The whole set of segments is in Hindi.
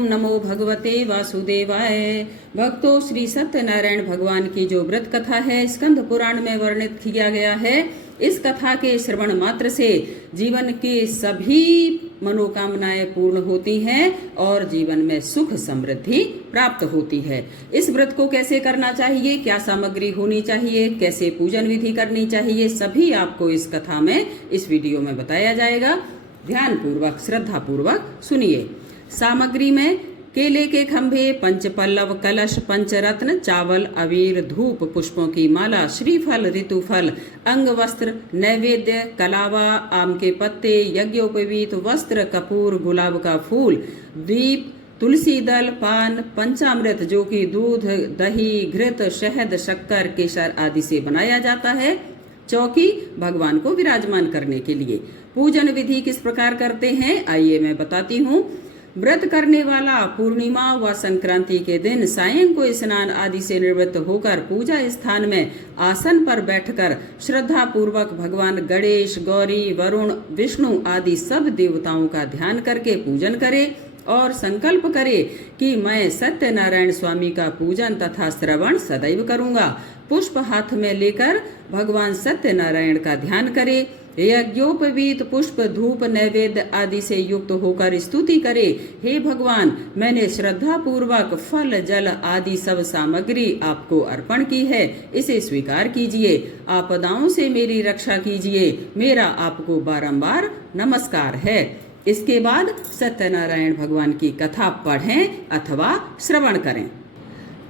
ओम नमो भगवते वासुदेवाय। भक्तों, श्री सत्यनारायण भगवान की जो व्रत कथा है स्कंद पुराण में वर्णित किया गया है, इस कथा के श्रवण मात्र से जीवन की सभी मनोकामनाएं पूर्ण होती हैं और जीवन में सुख समृद्धि प्राप्त होती है। इस व्रत को कैसे करना चाहिए, क्या सामग्री होनी चाहिए, कैसे पूजन विधि करनी चाहिए, सभी आपको इस कथा में, इस वीडियो में बताया जाएगा। ध्यान पूर्वक, श्रद्धा पूर्वक सुनिए। सामग्री में केले के खंभे, पंचपल्लव, कलश, पंचरत्न, चावल, अबीर, धूप, पुष्पों की माला, श्रीफल, ऋतुफल, अंग वस्त्र, नैवेद्य, कलावा, आम के पत्ते, यज्ञोपवीत वस्त्र, कपूर, गुलाब का फूल, दीप, तुलसी दल, पान, पंचामृत जो कि दूध, दही, घृत, शहद, शक्कर, केसर आदि से बनाया जाता है, चौकी भगवान को विराजमान करने के लिए। पूजन विधि किस प्रकार करते हैं, आइए मैं बताती हूँ। व्रत करने वाला पूर्णिमा व संक्रांति के दिन सायं को स्नान आदि से निवृत्त होकर पूजा स्थान में आसन पर बैठकर श्रद्धा पूर्वक भगवान गणेश, गौरी, वरुण, विष्णु आदि सब देवताओं का ध्यान करके पूजन करे और संकल्प करे कि मैं सत्यनारायण स्वामी का पूजन तथा श्रवण सदैव करूंगा। पुष्प हाथ में लेकर भगवान सत्यनारायण का ध्यान करे। यज्ञोपवीत पुष्प, धूप, नैवेद्य आदि से युक्त होकर स्तुति करे, हे भगवान, मैंने श्रद्धा पूर्वक फल, जल आदि सब सामग्री आपको अर्पण की है, इसे स्वीकार कीजिए। आपदाओं से मेरी रक्षा कीजिए, मेरा आपको बारंबार नमस्कार है। इसके बाद सत्यनारायण भगवान की कथा पढ़ें अथवा श्रवण करें।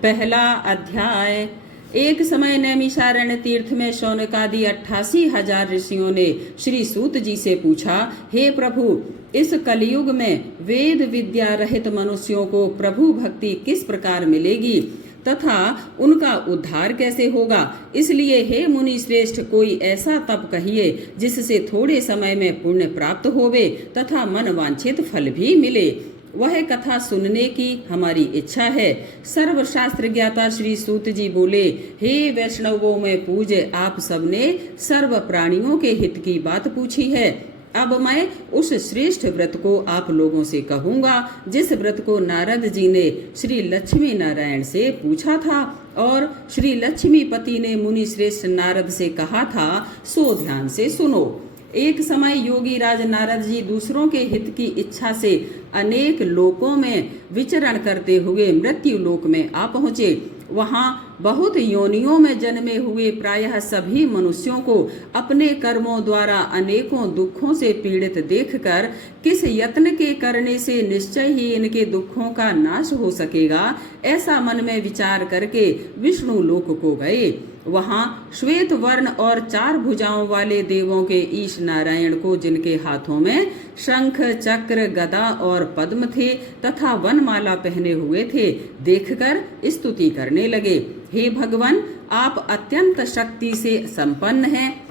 पहला अध्याय। एक समय नैमिषारण्य तीर्थ में शौनकादि 88,000 ऋषियों ने श्री सूत जी से पूछा, हे प्रभु, इस कलयुग में वेद विद्या रहित मनुष्यों को प्रभु भक्ति किस प्रकार मिलेगी तथा उनका उद्धार कैसे होगा? इसलिए हे मुनि श्रेष्ठ, कोई ऐसा तप कहिए जिससे थोड़े समय में पुण्य प्राप्त होवे तथा मन वांछित फल भी मिले। वह कथा सुनने की हमारी इच्छा है। सर्वशास्त्र ज्ञाता श्री सूत जी बोले, हे वैष्णवों में पूज्य, आप सबने सर्व प्राणियों के हित की बात पूछी है। अब मैं उस श्रेष्ठ व्रत को आप लोगों से कहूंगा जिस व्रत को नारद जी ने श्री लक्ष्मी नारायण से पूछा था और श्री लक्ष्मीपति ने मुनि श्रेष्ठ नारद से कहा था, सो ध्यान से सुनो। एक समय योगी राज नारद जी दूसरों के हित की इच्छा से अनेक लोकों में विचरण करते हुए मृत्यु लोक में आ पहुँचे। वहाँ बहुत योनियों में जन्मे हुए प्रायः सभी मनुष्यों को अपने कर्मों द्वारा अनेकों दुखों से पीड़ित देखकर किस यत्न के करने से निश्चय ही इनके दुखों का नाश हो सकेगा, ऐसा मन में विचार करके विष्णु लोक को गए। वहाँ श्वेत वर्ण और 4 भुजाओं वाले देवों के ईश नारायण को, जिनके हाथों में शंख, चक्र, गदा और पद्म थे तथा वनमाला पहने हुए थे, देखकर स्तुति करने लगे। हे भगवान, आप अत्यंत शक्ति से संपन्न हैं,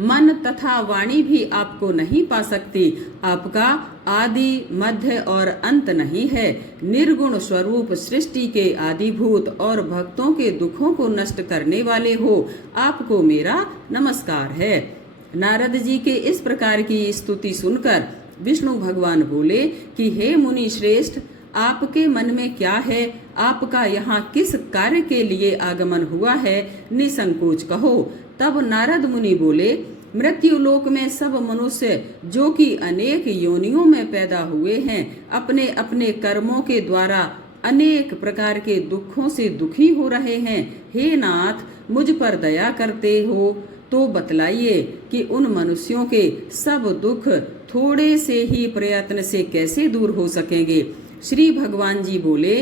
मन तथा वाणी भी आपको नहीं पा सकती। आपका आदि, मध्य और अंत नहीं है। निर्गुण स्वरूप, सृष्टि के आदिभूत और भक्तों के दुखों को नष्ट करने वाले हो, आपको मेरा नमस्कार है। नारद जी के इस प्रकार की स्तुति सुनकर विष्णु भगवान बोले कि हे मुनि श्रेष्ठ, आपके मन में क्या है, आपका यहाँ किस कार्य के लिए आगमन हुआ है, निसंकोच कहो। तब नारद मुनि बोले, मृत्यु लोक में सब मनुष्य जो कि अनेक योनियों में पैदा हुए हैं, अपने अपने कर्मों के द्वारा अनेक प्रकार के दुखों से दुखी हो रहे हैं। हे नाथ, मुझ पर दया करते हो तो बतलाइए कि उन मनुष्यों के सब दुख थोड़े से ही प्रयत्न से कैसे दूर हो सकेंगे। श्री भगवान जी बोले,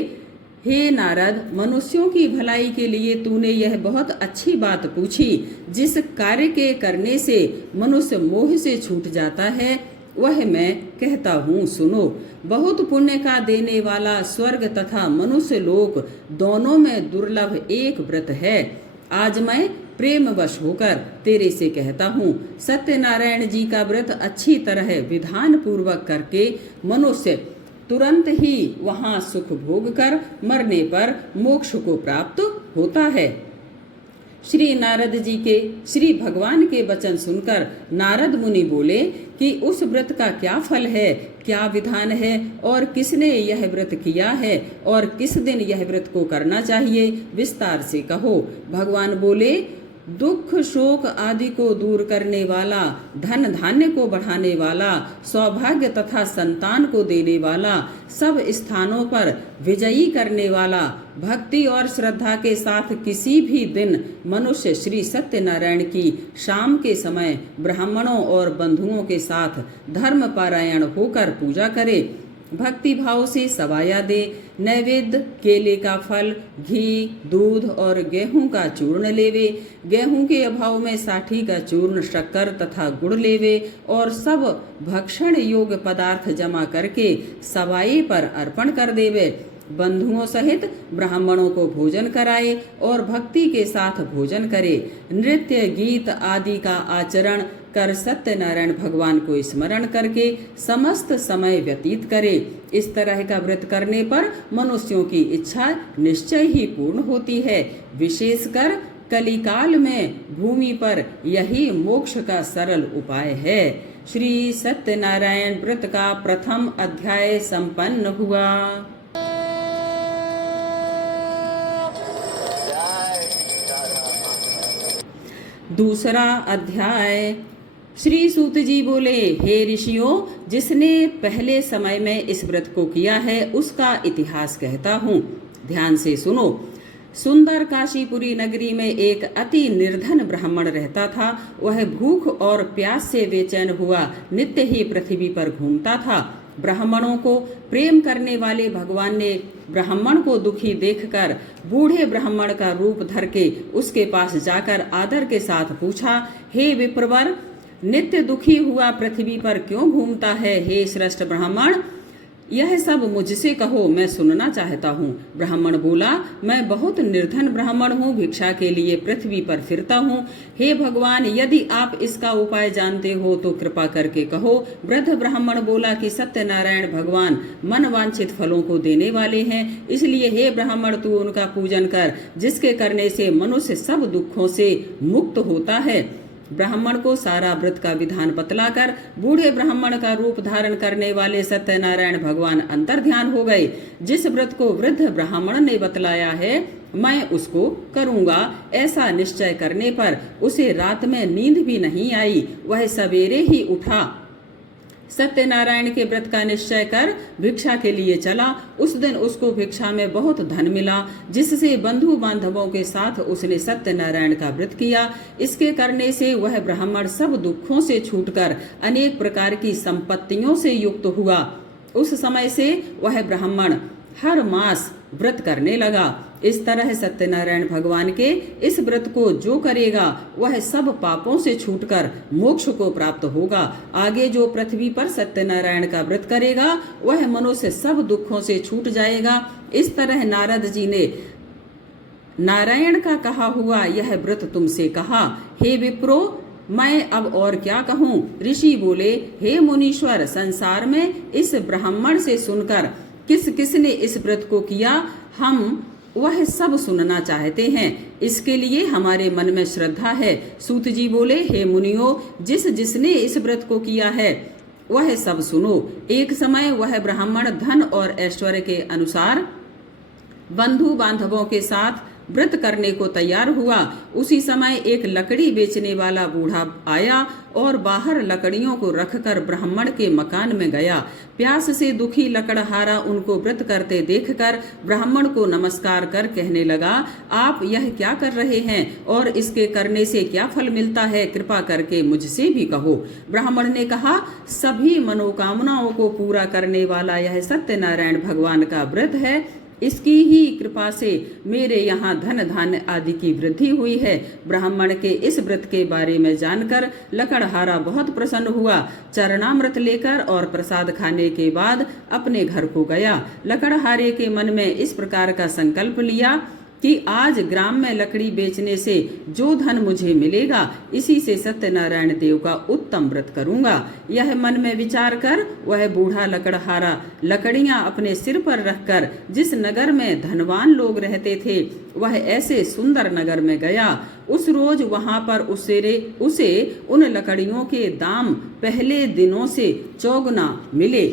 हे नारद, मनुष्यों की भलाई के लिए तूने यह बहुत अच्छी बात पूछी। जिस कार्य के करने से मनुष्य मोह से छूट जाता है वह मैं कहता हूँ, सुनो। बहुत पुण्य का देने वाला स्वर्ग तथा मनुष्य लोक दोनों में दुर्लभ एक व्रत है। आज मैं प्रेमवश होकर तेरे से कहता हूँ, सत्यनारायण जी का व्रत अच्छी तरह विधान पूर्वक करके मनुष्य तुरंत ही वहाँ सुख भोग कर मरने पर मोक्ष को प्राप्त होता है। श्री नारद जी के श्री भगवान के वचन सुनकर नारद मुनि बोले कि उस व्रत का क्या फल है, क्या विधान है और किसने यह व्रत किया है और किस दिन यह व्रत को करना चाहिए, विस्तार से कहो। भगवान बोले, दुख शोक आदि को दूर करने वाला, धन धान्य को बढ़ाने वाला, सौभाग्य तथा संतान को देने वाला, सब स्थानों पर विजयी करने वाला, भक्ति और श्रद्धा के साथ किसी भी दिन मनुष्य श्री सत्यनारायण की शाम के समय ब्राह्मणों और बंधुओं के साथ धर्म पारायण होकर पूजा करे, भक्ति भाव से सवाया दे, नैवेद्य केले का फल, घी, दूध और गेहूं का चूर्ण लेवे, गेहूं के अभाव में साठी का चूर्ण, शक्कर तथा गुड़ लेवे और सब भक्षण योग्य पदार्थ जमा करके सवाये पर अर्पण कर देवे, बंधुओं सहित ब्राह्मणों को भोजन कराए और भक्ति के साथ भोजन करे, नृत्य गीत आदि का आचरण कर सत्यनारायण भगवान को स्मरण करके समस्त समय व्यतीत करे। इस तरह का व्रत करने पर मनुष्यों की इच्छा निश्चय ही पूर्ण होती है। विशेषकर कलिकाल में भूमि पर यही मोक्ष का सरल उपाय है। श्री सत्यनारायण व्रत का प्रथम अध्याय संपन्न हुआ। दूसरा अध्याय। श्री सूत जी बोले, हे ऋषियों, जिसने पहले समय में इस व्रत को किया है उसका इतिहास कहता हूँ, ध्यान से सुनो। सुंदर काशीपुरी नगरी में एक अति निर्धन ब्राह्मण रहता था। वह भूख और प्यास से बेचैन हुआ नित्य ही पृथ्वी पर घूमता था। ब्राह्मणों को प्रेम करने वाले भगवान ने ब्राह्मण को दुखी देखकर बूढ़े ब्राह्मण का रूप धर के उसके पास जाकर आदर के साथ पूछा, हे विप्रवर, नित्य दुखी हुआ पृथ्वी पर क्यों घूमता है? हे श्रेष्ठ ब्राह्मण, यह सब मुझसे कहो, मैं सुनना चाहता हूँ। ब्राह्मण बोला, मैं बहुत निर्धन ब्राह्मण हूँ, भिक्षा के लिए पृथ्वी पर फिरता हूँ। हे भगवान, यदि आप इसका उपाय जानते हो तो कृपा करके कहो। वृद्ध ब्राह्मण बोला कि सत्यनारायण भगवान मन वांछित फलों को देने वाले हैं, इसलिए हे ब्राह्मण, तू उनका पूजन कर, जिसके करने से मनुष्य सब दुखों से मुक्त होता है। ब्राह्मण को सारा व्रत का विधान बतलाकर बूढ़े ब्राह्मण का रूप धारण करने वाले सत्यनारायण भगवान अंतर ध्यान हो गए। जिस व्रत को वृद्ध ब्राह्मण ने बतलाया है मैं उसको करूंगा, ऐसा निश्चय करने पर उसे रात में नींद भी नहीं आई। वह सवेरे ही उठा, सत्यनारायण के व्रत का निश्चय कर भिक्षा के लिए चला। उस दिन उसको भिक्षा में बहुत धन मिला, जिससे बंधु बांधवों के साथ उसने सत्यनारायण का व्रत किया। इसके करने से वह ब्राह्मण सब दुखों से छूटकर अनेक प्रकार की संपत्तियों से युक्त हुआ। उस समय से वह ब्राह्मण हर मास व्रत करने लगा। इस तरह सत्यनारायण भगवान के इस व्रत को जो करेगा वह सब पापों से छूटकर मोक्ष को प्राप्त होगा। आगे जो पृथ्वी पर सत्यनारायण का व्रत करेगा वह मनुष्य सब दुखों से छूट जाएगा। इस तरह नारद जी ने नारायण का कहा हुआ यह व्रत तुमसे कहा। हे विप्रो, मैं अब और क्या कहूँ? ऋषि बोले, हे मुनीश्वर, संसार में इस ब्राह्मण से सुनकर किस किसने इस व्रत को किया, हम वह सब सुनना चाहते हैं। इसके लिए हमारे मन में श्रद्धा है। सूत जी बोले, हे मुनियों, जिसने इस व्रत को किया है वह सब सुनो। एक समय वह ब्राह्मण धन और ऐश्वर्य के अनुसार बंधु बांधवों के साथ व्रत करने को तैयार हुआ। उसी समय एक लकड़ी बेचने वाला बूढ़ा आया और बाहर लकड़ियों को रखकर ब्राह्मण के मकान में गया। प्यास से दुखी लकड़हारा उनको व्रत करते देखकर ब्राह्मण को नमस्कार कर कहने लगा, आप यह क्या कर रहे हैं और इसके करने से क्या फल मिलता है? कृपा करके मुझसे भी कहो। ब्राह्मण ने कहा, सभी मनोकामनाओं को पूरा करने वाला यह सत्यनारायण भगवान का व्रत है। इसकी ही कृपा से मेरे यहाँ धन धान्य आदि की वृद्धि हुई है। ब्राह्मण के इस व्रत के बारे में जानकर लकड़हारा बहुत प्रसन्न हुआ। चरणामृत लेकर और प्रसाद खाने के बाद अपने घर को गया। लकड़हारे के मन में इस प्रकार का संकल्प लिया कि आज ग्राम में लकड़ी बेचने से जो धन मुझे मिलेगा इसी से सत्यनारायण देव का उत्तम व्रत करूंगा। यह मन में विचार कर वह बूढ़ा लकड़हारा लकड़ियां अपने सिर पर रखकर जिस नगर में धनवान लोग रहते थे वह ऐसे सुंदर नगर में गया। उस रोज वहां पर उसे उन लकड़ियों के दाम पहले दिनों से चौगुना मिले।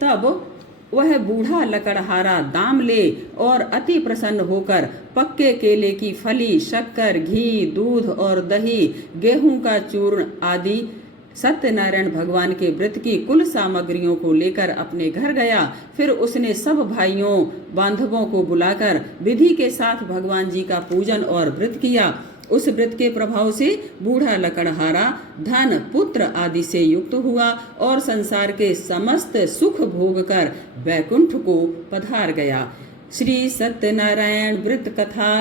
तब वह बूढ़ा लकड़हारा दाम ले और अति प्रसन्न होकर पक्के केले की फली, शक्कर, घी, दूध और दही, गेहूं का चूर्ण आदि सत्यनारायण भगवान के व्रत की कुल सामग्रियों को लेकर अपने घर गया। फिर उसने सब भाइयों बांधवों को बुलाकर विधि के साथ भगवान जी का पूजन और व्रत किया। उस व्रत के प्रभाव से बूढ़ा लकड़हारा धन, पुत्र आदि से युक्त हुआ और संसार के समस्त सुख भोग कर वैकुंठ को पधार गया। श्री सत्यनारायण व्रत कथा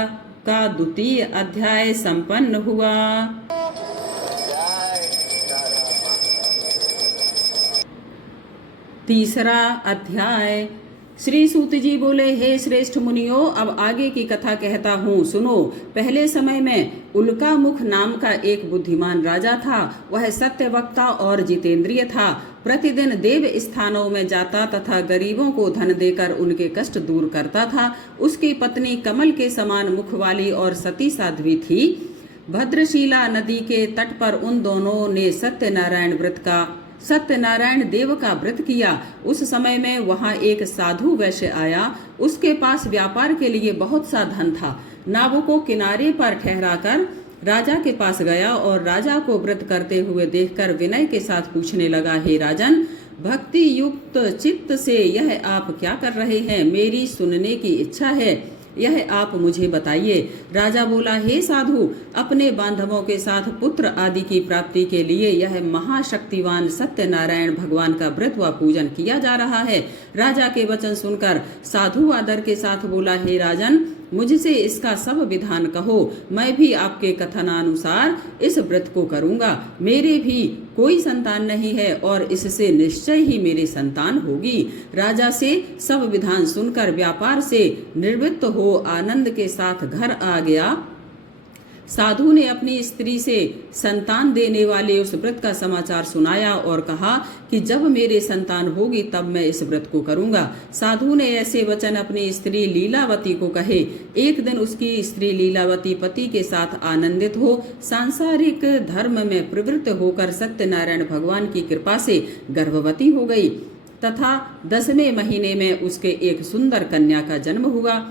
का द्वितीय अध्याय संपन्न हुआ। तीसरा अध्याय। श्री सूत जी बोले, हे श्रेष्ठ मुनियों, अब आगे की कथा कहता हूँ, सुनो। पहले समय में उल्का मुख नाम का एक बुद्धिमान राजा था। वह सत्यवक्ता और जितेंद्रिय था। प्रतिदिन देव स्थानों में जाता तथा गरीबों को धन देकर उनके कष्ट दूर करता था। उसकी पत्नी कमल के समान मुख वाली और सती साध्वी थी। भद्रशिला नदी के तट पर उन दोनों ने सत्यनारायण देव का व्रत किया। उस समय में वहां एक साधु वैश्य आया। उसके पास व्यापार के लिए बहुत सा धन था। नावों को किनारे पर ठहराकर राजा के पास गया और राजा को व्रत करते हुए देखकर विनय के साथ पूछने लगा, हे राजन, भक्ति युक्त चित्त से यह आप क्या कर रहे हैं? मेरी सुनने की इच्छा है, यह आप मुझे बताइए। राजा बोला, हे साधु, अपने बांधवों के साथ पुत्र आदि की प्राप्ति के लिए यह महाशक्तिवान सत्यनारायण भगवान का व्रत व पूजन किया जा रहा है। राजा के वचन सुनकर साधु आदर के साथ बोला, हे राजन, मुझसे इसका सब विधान कहो, मैं भी आपके कथनानुसार इस व्रत को करूंगा। मेरे भी कोई संतान नहीं है और इससे निश्चय ही मेरी संतान होगी। राजा से सब विधान सुनकर व्यापार से निवृत्त हो आनंद के साथ घर आ गया। साधु ने अपनी स्त्री से संतान देने वाले उस व्रत का समाचार सुनाया और कहा कि जब मेरे संतान होगी तब मैं इस व्रत को करूंगा। साधु ने ऐसे वचन अपनी स्त्री लीलावती को कहे। एक दिन उसकी स्त्री लीलावती पति के साथ आनंदित हो सांसारिक धर्म में प्रवृत्त होकर सत्यनारायण भगवान की कृपा से गर्भवती हो गई तथा 10वें महीने में उसके एक सुंदर कन्या का जन्म हुआ।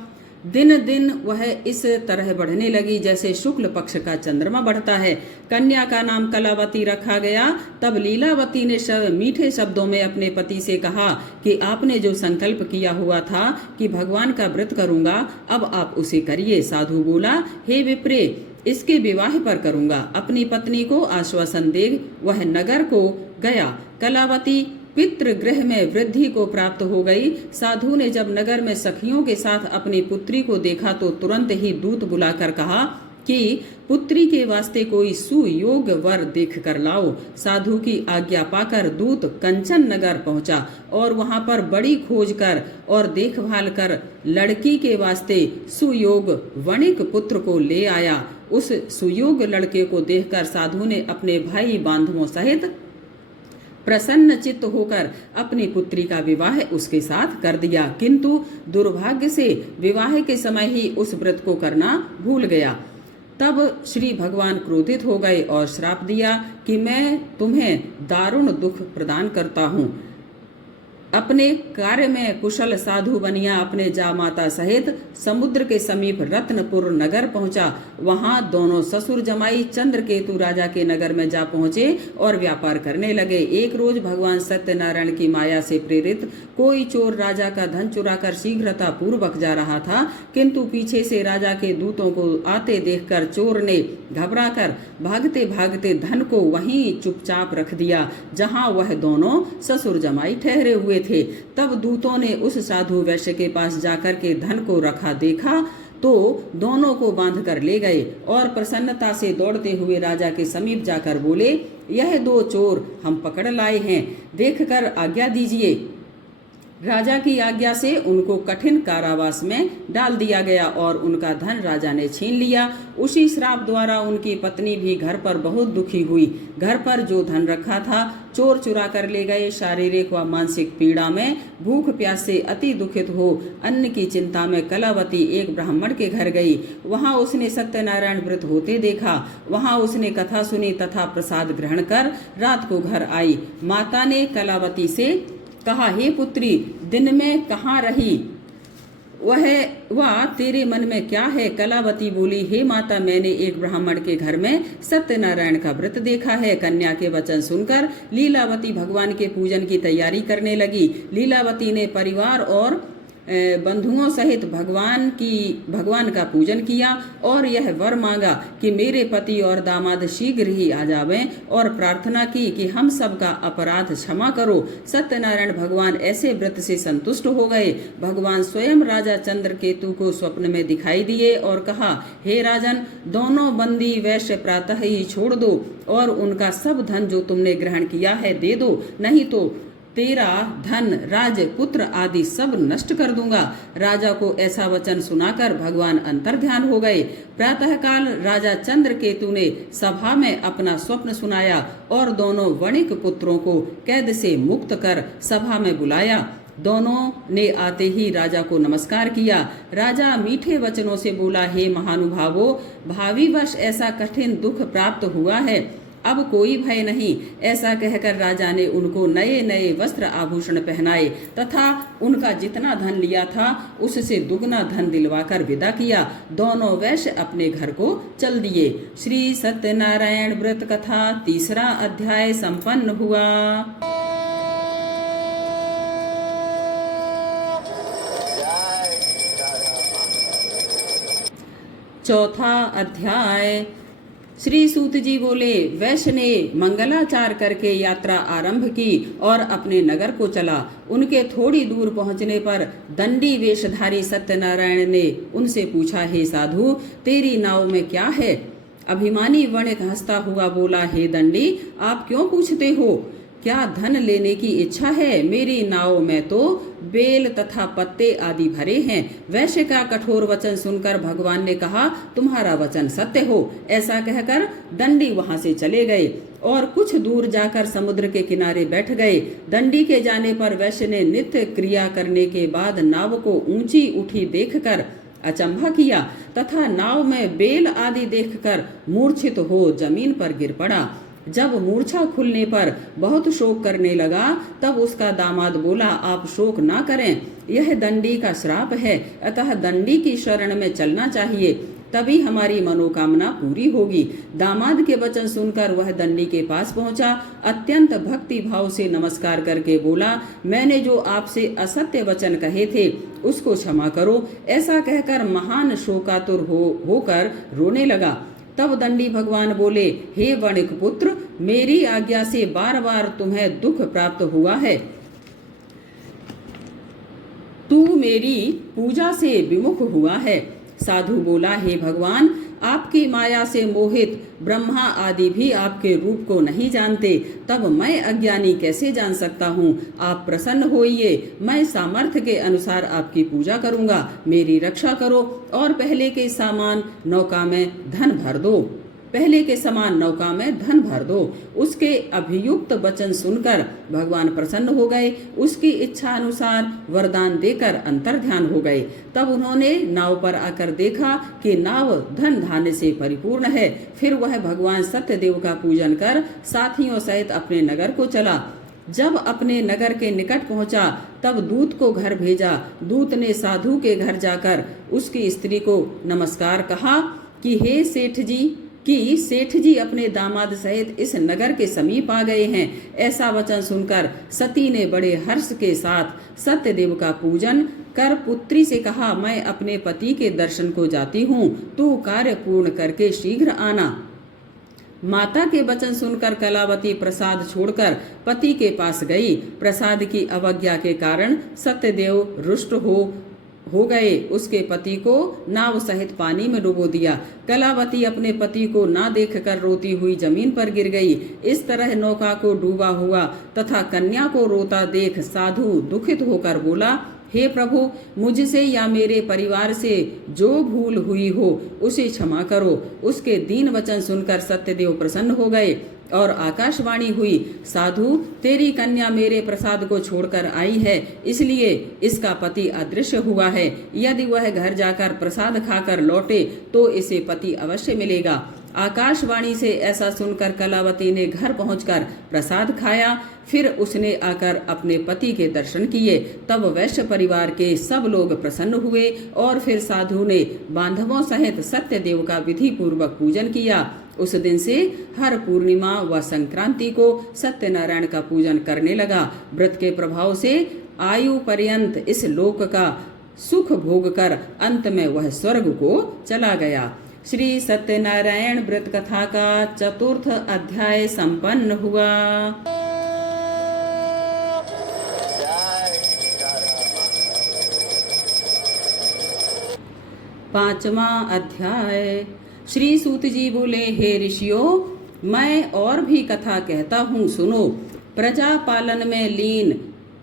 दिन दिन वह इस तरह बढ़ने लगी जैसे शुक्ल पक्ष का चंद्रमा बढ़ता है। कन्या का नाम कलावती रखा गया। तब लीलावती ने मीठे शब्दों में अपने पति से कहा कि आपने जो संकल्प किया हुआ था कि भगवान का व्रत करूंगा, अब आप उसे करिए। साधु बोला, हे विप्रे, इसके विवाह पर करूंगा। अपनी पत्नी को आश्वासन दे वह नगर को गया। कलावती पितृगृह में वृद्धि को प्राप्त हो गई। साधु ने जब नगर में सखियों के साथ अपनी पुत्री को देखा तो तुरंत ही दूत बुलाकर कहा कि पुत्री के वास्ते कोई सुयोग वर देख कर लाओ। साधु की आज्ञा पाकर दूत कंचन नगर पहुंचा और वहां पर बड़ी खोज कर और देखभाल कर लड़की के वास्ते सुयोग वणिक पुत्र को ले आया। उस सुयोग लड़के को देखकर साधु ने अपने भाई बांधवों सहित प्रसन्न चित्त होकर अपनी पुत्री का विवाह उसके साथ कर दिया, किंतु दुर्भाग्य से विवाह के समय ही उस व्रत को करना भूल गया। तब श्री भगवान क्रोधित हो गए और श्राप दिया कि मैं तुम्हें दारुण दुख प्रदान करता हूँ। अपने कार्य में कुशल साधु बनिया अपने जामाता सहित समुद्र के समीप रत्नपुर नगर पहुंचा। वहां दोनों ससुर जमाई चंद्रकेतु राजा के नगर में जा पहुंचे और व्यापार करने लगे। एक रोज भगवान सत्यनारायण की माया से प्रेरित कोई चोर राजा का धन चुराकर शीघ्रता पूर्वक जा रहा था, किंतु पीछे से राजा के दूतों को आते देखकर चोर ने घबराकर भागते भागते धन को वहीं चुपचाप रख दिया जहां वह दोनों ससुर जमाई ठहरे हुए थे। तब दूतों ने उस साधु वैश्य के पास जाकर के धन को रखा देखा तो दोनों को बांध कर ले गए और प्रसन्नता से दौड़ते हुए राजा के समीप जाकर बोले, यह दो चोर हम पकड़ लाए हैं, देखकर आज्ञा दीजिए। राजा की आज्ञा से उनको कठिन कारावास में डाल दिया गया और उनका धन राजा ने छीन लिया। उसी श्राप द्वारा उनकी पत्नी भी घर पर बहुत दुखी हुई। घर पर जो धन रखा था चोर चुरा कर ले गए। शारीरिक व मानसिक पीड़ा में भूख प्यास से अति दुखित हो अन्न की चिंता में कलावती एक ब्राह्मण के घर गई। वहां उसने सत्यनारायण व्रत होते देखा। वहां उसने कथा सुनी तथा प्रसाद ग्रहण कर रात को घर आई। माता ने कलावती से कहा, हे पुत्री, दिन में कहाँ रही? वह तेरे मन में क्या है? कलावती बोली, हे माता, मैंने एक ब्राह्मण के घर में सत्यनारायण का व्रत देखा है। कन्या के वचन सुनकर लीलावती भगवान के पूजन की तैयारी करने लगी। लीलावती ने परिवार और बंधुओं सहित भगवान का पूजन किया और यह वर मांगा कि मेरे पति और दामाद शीघ्र ही आ जावें और प्रार्थना की कि हम सबका अपराध क्षमा करो। सत्यनारायण भगवान ऐसे व्रत से संतुष्ट हो गए। भगवान स्वयं राजा चंद्रकेतु को स्वप्न में दिखाई दिए और कहा, हे राजन, दोनों बंदी वैश्य प्रातः ही छोड़ दो और उनका सब धन जो तुमने ग्रहण किया है दे दो, नहीं तो तेरा धन, राजपुत्र आदि सब नष्ट कर दूंगा। राजा को ऐसा वचन सुनाकर भगवान अंतर्ध्यान हो गए। प्रातःकाल राजा चंद्रकेतु ने सभा में अपना स्वप्न सुनाया और दोनों वणिक पुत्रों को कैद से मुक्त कर सभा में बुलाया। दोनों ने आते ही राजा को नमस्कार किया। राजा मीठे वचनों से बोला, हे महानुभावों, भावी वर्ष ऐसा कठिन दुख प्राप्त हुआ है, अब कोई भय नहीं। ऐसा कहकर राजा ने उनको नए नए वस्त्र आभूषण पहनाए तथा उनका जितना धन लिया था उससे दुगना धन दिलवाकर विदा किया। दोनों वैश्य अपने घर को चल दिए। श्री सत्यनारायण व्रत कथा 3रा अध्याय संपन्न हुआ। चौथा अध्याय। श्री सूत जी बोले, वैश्य ने मंगलाचार करके यात्रा आरंभ की और अपने नगर को चला। उनके थोड़ी दूर पहुंचने पर दंडी वेशधारी सत्यनारायण ने उनसे पूछा, हे साधु, तेरी नाव में क्या है? अभिमानी वणिक हंसता हुआ बोला, हे दंडी, आप क्यों पूछते हो? क्या धन लेने की इच्छा है? मेरी नाव में तो बेल तथा पत्ते आदि भरे हैं। वैश्य का कठोर वचन सुनकर भगवान ने कहा, तुम्हारा वचन सत्य हो। ऐसा कहकर दंडी वहां से चले गए और कुछ दूर जाकर समुद्र के किनारे बैठ गए। दंडी के जाने पर वैश्य ने नित्य क्रिया करने के बाद नाव को ऊंची उठी देखकर अचंभा किया तथा नाव में बेल आदि देखकर मूर्छित हो जमीन पर गिर पड़ा। जब मूर्छा खुलने पर बहुत शोक करने लगा तब उसका दामाद बोला, आप शोक ना करें, यह दंडी का श्राप है, अतः दंडी की शरण में चलना चाहिए, तभी हमारी मनोकामना पूरी होगी। दामाद के वचन सुनकर वह दंडी के पास पहुंचा। अत्यंत भक्ति भाव से नमस्कार करके बोला, मैंने जो आपसे असत्य वचन कहे थे उसको क्षमा करो। ऐसा कहकर महान शोकातुर होकर रोने लगा। तब दंडी भगवान बोले, हे वणिक पुत्र, मेरी आज्ञा से बार बार तुम्हें दुख प्राप्त हुआ है। तू मेरी पूजा से विमुख हुआ है। साधु बोला, हे भगवान, आपकी माया से मोहित ब्रह्मा आदि भी आपके रूप को नहीं जानते, तब मैं अज्ञानी कैसे जान सकता हूँ? आप प्रसन्न होइए, मैं सामर्थ्य के अनुसार आपकी पूजा करूँगा। मेरी रक्षा करो और पहले के समान नौका में धन भर दो। उसके अभियुक्त वचन सुनकर भगवान प्रसन्न हो गए। उसकी इच्छा अनुसार वरदान देकर अंतर्ध्यान हो गए। तब उन्होंने नाव पर आकर देखा कि नाव धन धान्य से परिपूर्ण है। फिर वह भगवान सत्यदेव का पूजन कर साथियों सहित अपने नगर को चला। जब अपने नगर के निकट पहुंचा तब दूत को घर भेजा। दूत ने साधु के घर जाकर उसकी स्त्री को नमस्कार कहा कि हे सेठ जी अपने दामाद सहित इस नगर के समीप आ गए हैं। ऐसा वचन सुनकर सती ने बड़े हर्ष के साथ सत्यदेव का पूजन कर पुत्री से कहा, मैं अपने पति के दर्शन को जाती हूँ, तू कार्य पूर्ण करके शीघ्र आना। माता के वचन सुनकर कलावती प्रसाद छोड़कर पति के पास गई। प्रसाद की अवज्ञा के कारण सत्यदेव रुष्ट हो हो गए। उसके पति को नाव सहित पानी में डुबो दिया। कलावती अपने पति को ना देखकर रोती हुई जमीन पर गिर गई। इस तरह नौका को डूबा हुआ तथा कन्या को रोता देख साधु दुखित होकर बोला, हे प्रभु, मुझसे या मेरे परिवार से जो भूल हुई हो उसे क्षमा करो। उसके दीन वचन सुनकर सत्यदेव प्रसन्न हो गए और आकाशवाणी हुई, साधु, तेरी कन्या मेरे प्रसाद को छोड़कर आई है, इसलिए इसका पति अदृश्य हुआ है। यदि वह घर जाकर प्रसाद खाकर लौटे तो इसे पति अवश्य मिलेगा। आकाशवाणी से ऐसा सुनकर कलावती ने घर पहुंचकर प्रसाद खाया। फिर उसने आकर अपने पति के दर्शन किए। तब वैश्य परिवार के सब लोग प्रसन्न हुए और फिर साधु ने बांधवों सहित सत्यदेव का विधि पूर्वक पूजन किया। उस दिन से हर पूर्णिमा व संक्रांति को सत्यनारायण का पूजन करने लगा। व्रत के प्रभाव से आयु पर्यंत इस लोक का सुख भोग कर अंत में वह स्वर्ग को चला गया। श्री सत्यनारायण व्रत कथा का 4th अध्याय संपन्न हुआ। 5वां अध्याय। श्री सूत जी बोले, हे ऋषियों, मैं और भी कथा कहता हूँ, सुनो। प्रजा पालन में लीन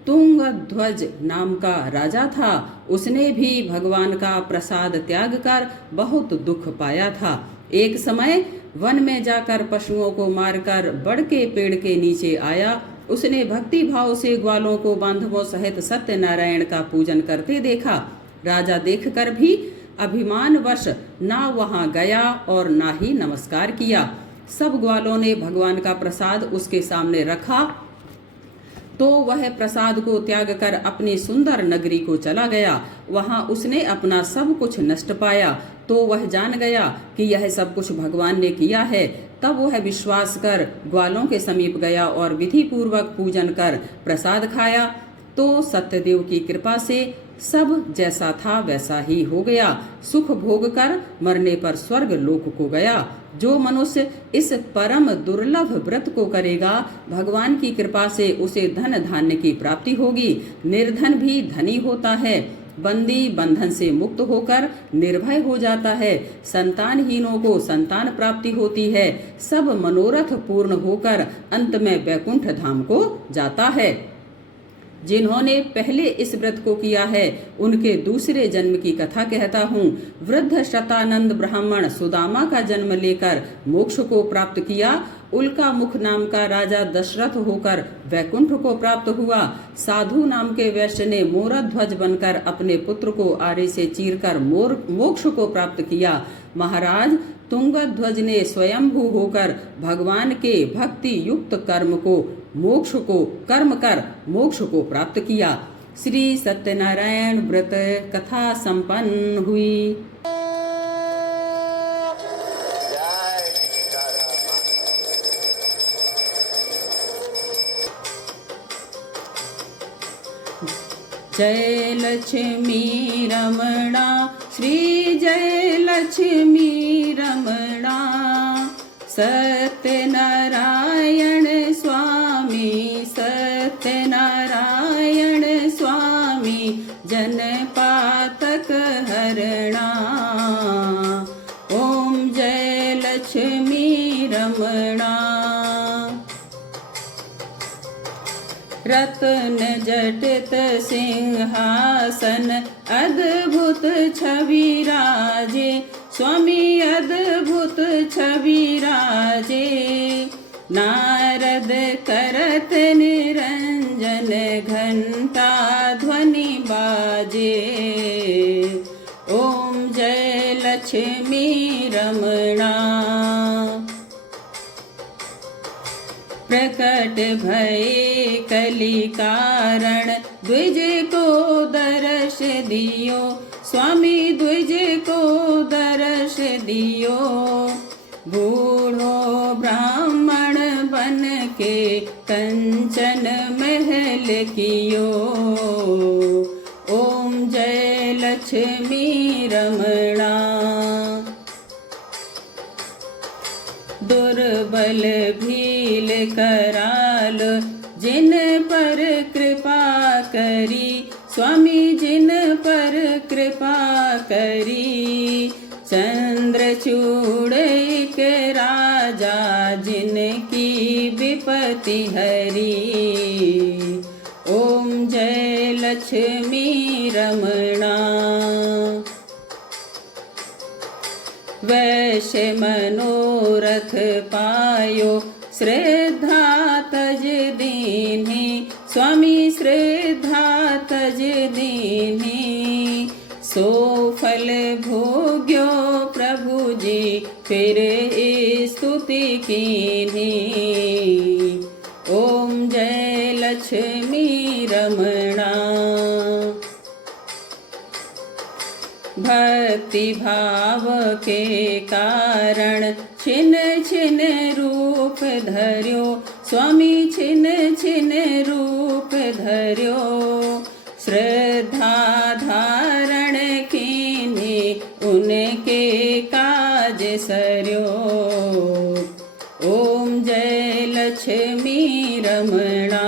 तुंगध्वज नाम का राजा था। उसने भी भगवान का प्रसाद त्याग कर बहुत दुख पाया था। एक समय वन में जाकर पशुओं को मारकर बड़ के पेड़ के नीचे आया। उसने भक्ति भाव से ग्वालों को बांधवों सहित सत्यनारायण का पूजन करते देखा। राजा देखकर भी अभिमानवश ना वहां गया और ना ही नमस्कार किया। सब ग्वालों ने भगवान का प्रसाद उसके सामने रखा तो वह प्रसाद को त्याग कर अपनी सुंदर नगरी को चला गया। वहां उसने अपना सब कुछ नष्ट पाया तो वह जान गया कि यह सब कुछ भगवान ने किया है। तब वह विश्वास कर ग्वालों के समीप गया और विधि पूर्वक पूजन कर प्रसाद खाया तो सत्यदेव की कृपा से सब जैसा था वैसा ही हो गया। सुख भोग कर मरने पर स्वर्ग लोक को गया। जो मनुष्य इस परम दुर्लभ व्रत को करेगा, भगवान की कृपा से उसे धन धान्य की प्राप्ति होगी। निर्धन भी धनी होता है। बंदी बंधन से मुक्त होकर निर्भय हो जाता है। संतानहीनों को संतान प्राप्ति होती है। सब मनोरथ पूर्ण होकर अंत में वैकुंठ धाम को जाता है। जिन्होंने पहले इस व्रत को किया है उनके दूसरे जन्म की कथा कहता हूँ। वृद्ध शतानंद ब्राह्मण सुदामा का जन्म लेकर मोक्ष को प्राप्त किया। उल्का मुख नाम का राजा दशरथ होकर वैकुंठ को प्राप्त हुआ। साधु नाम के वैश्य ने मोरध्वज बनकर अपने पुत्र को आरे से चीरकर मोक्ष को प्राप्त किया। महाराज तुंगध्वज ने स्वयंभू होकर भगवान के भक्ति युक्त कर्म कर मोक्ष को प्राप्त किया। श्री सत्यनारायण व्रत कथा संपन्न हुई। जय लक्ष्मी रमणा, श्री जय लक्ष्मी रमणा। सत्यनारायण स्वामी, सत्यनारायण स्वामी, जनपातक हरणा। ओम जय लक्ष्मी रमणा। रत्न जटित सिंहासन अद्भुत छवि राजे, स्वामी अद्भुत छवि राजे। नारद करत निरंजन घंटा ध्वनि बाजे। ओम जय लक्ष्मी रमणा। प्रकट भये कली कारण, द्विज को दर्श दियो, स्वामी द्विज को दर्श दियो। बूढ़ो ब्राह्मण बन के कंचन महल कियो। ओम जय लक्ष्मी रमणा। दुर्बल भील कराल, जिन पर कृपा करी, स्वामी जिन पर करी। चंद्रचूड़ के राजा जिनकी विपत्ति हरी। ओम जय लक्ष्मी रमणा। वैश्य मनोरथ पायो श्रद्धा तज दीन्ही। स्वामी श्रद्धा तज दीन्ही। सो फल भोग्यो प्रभु जी फिर स्तुति कीन्ही। ओम जय लक्ष्मी रमणा। भक्ति भाव के कारण छिन छिन रूप धर्यो। स्वामी छिन छिन रूप धर्यो। श्रद्धा धारण कीन्ही उनके काज सर्यो। ओम जय लक्ष्मी रमणा।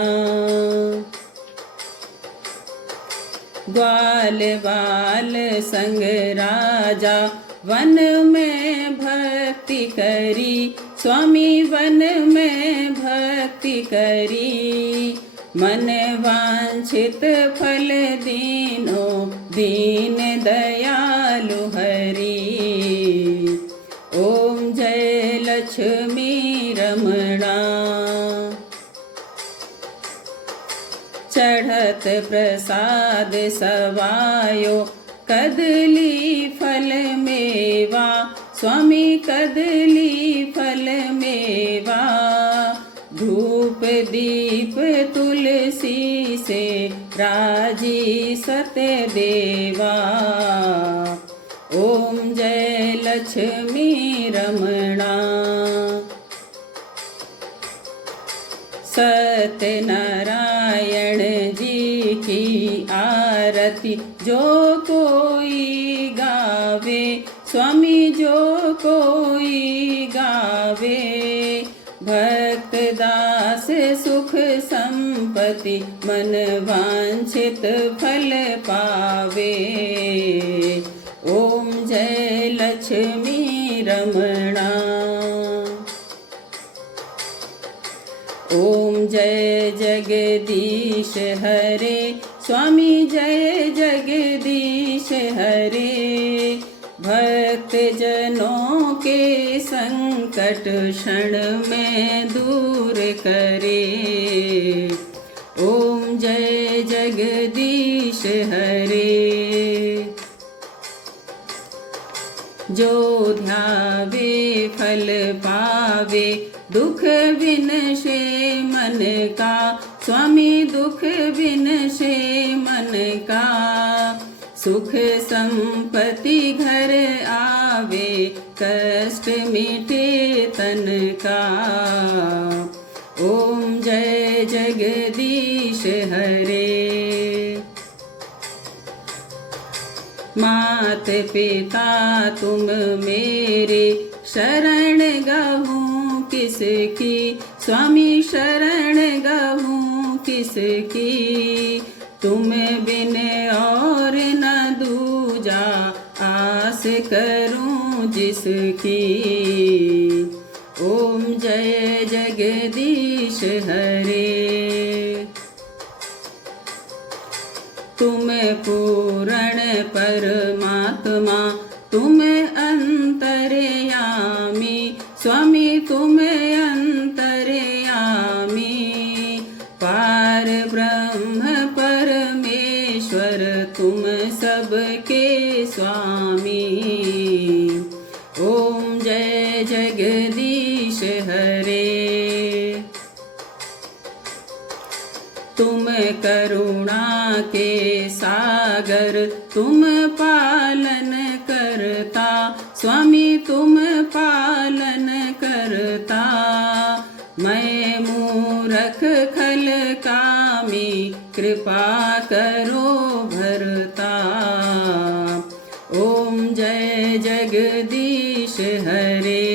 ग्वाल बाल संग राजा वन में भक्ति करी। स्वामी वन में भक्ति करी। मन वांछित फल दीनो दीन दयालु हरि। ओम जय लक्ष्मी रमणा। चढ़त प्रसाद सवायो कदली फल मेवा। स्वामी कदली फल मेवा। धूप दीप तुलसी से राजी सत्य देवा। ओम जय लक्ष्मी रमणा। सत्यनारायण जी की आरती जो कोई गावे। स्वामी जो कोई गावे। भक्त दास सुख संपत्ति मन वांछित फल पावे। ओम जय लक्ष्मी रमणा। ओम जय जगदीश हरे। स्वामी जय जगदीश हरे। भक्त जनों के संकट क्षण में दूर करे। ओम जय जगदीश हरे। जो ध्यावे फल पावे दुख विनशे मन का। स्वामी दुख विनशे मन का। सुख संपत्ति घर आवे कष्ट मिटे तन का। ओम जय जगदीश हरे। मात पिता तुम मेरे शरण गहूँ किसकी। स्वामी शरण गहूँ किसकी। तुम बिन और न दूजा आस करूं जिसकी। ओम जय जगदीश हरे। तुम पूर्ण परमात्मा तुम अंतर्यामी। स्वामी तुम अंतर्यामी। पार ब्रह्म परमेश्वर तुम सबके स्वामी। ओम जय जगदीश हरे। तुम करुणा के सागर तुम पालन करता। स्वामी तुम पालन करता। मैं मूरख खल कामी कृपा करो भरता। ओम जय जगदीश हरे।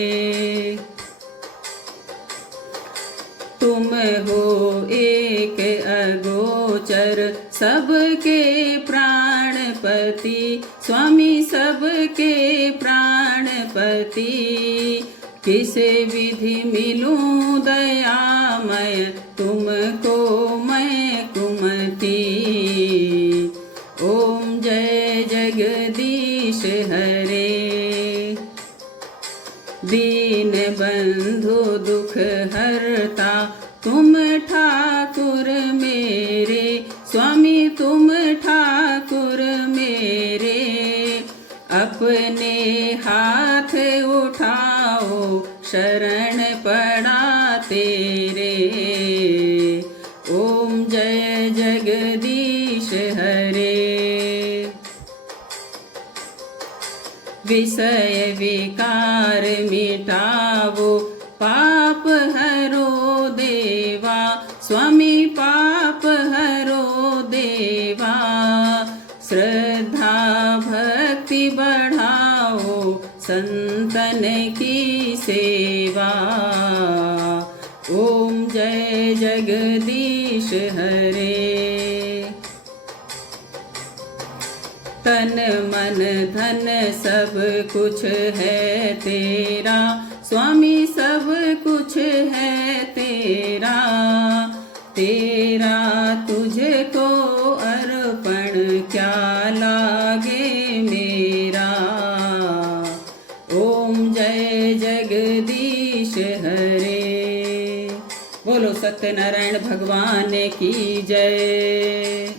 तुम हो एक अगोचर सबके प्राण प्राणपति, स्वामी सबके प्राणपति। किसे विधि मिलूं दयामय, तुमको मैं कुमति। ओम जय जगदीश हरे। दीन बंधु दुख हरता, तुम ठाकुर मेरे, स्वामी तुम ठाकुर मेरे। अपने हाथ उठाओ, शरण पड़ा तेरे। ओम जय जगदीश हरे। विषय विकार मिटावो, पाप हरो देवा, स्वामी पाप हरो देवा। श्रद्धा भक्ति बढ़ाओ, संतन की सेवा। ओम जय जगदीश हरे। तन मन धन सब कुछ है तेरा, स्वामी सब कुछ है तेरा। तेरा तुझको अर्पण क्या लागे मेरा। ओम जय जगदीश हरे। बोलो सत्यनारायण भगवान की जय।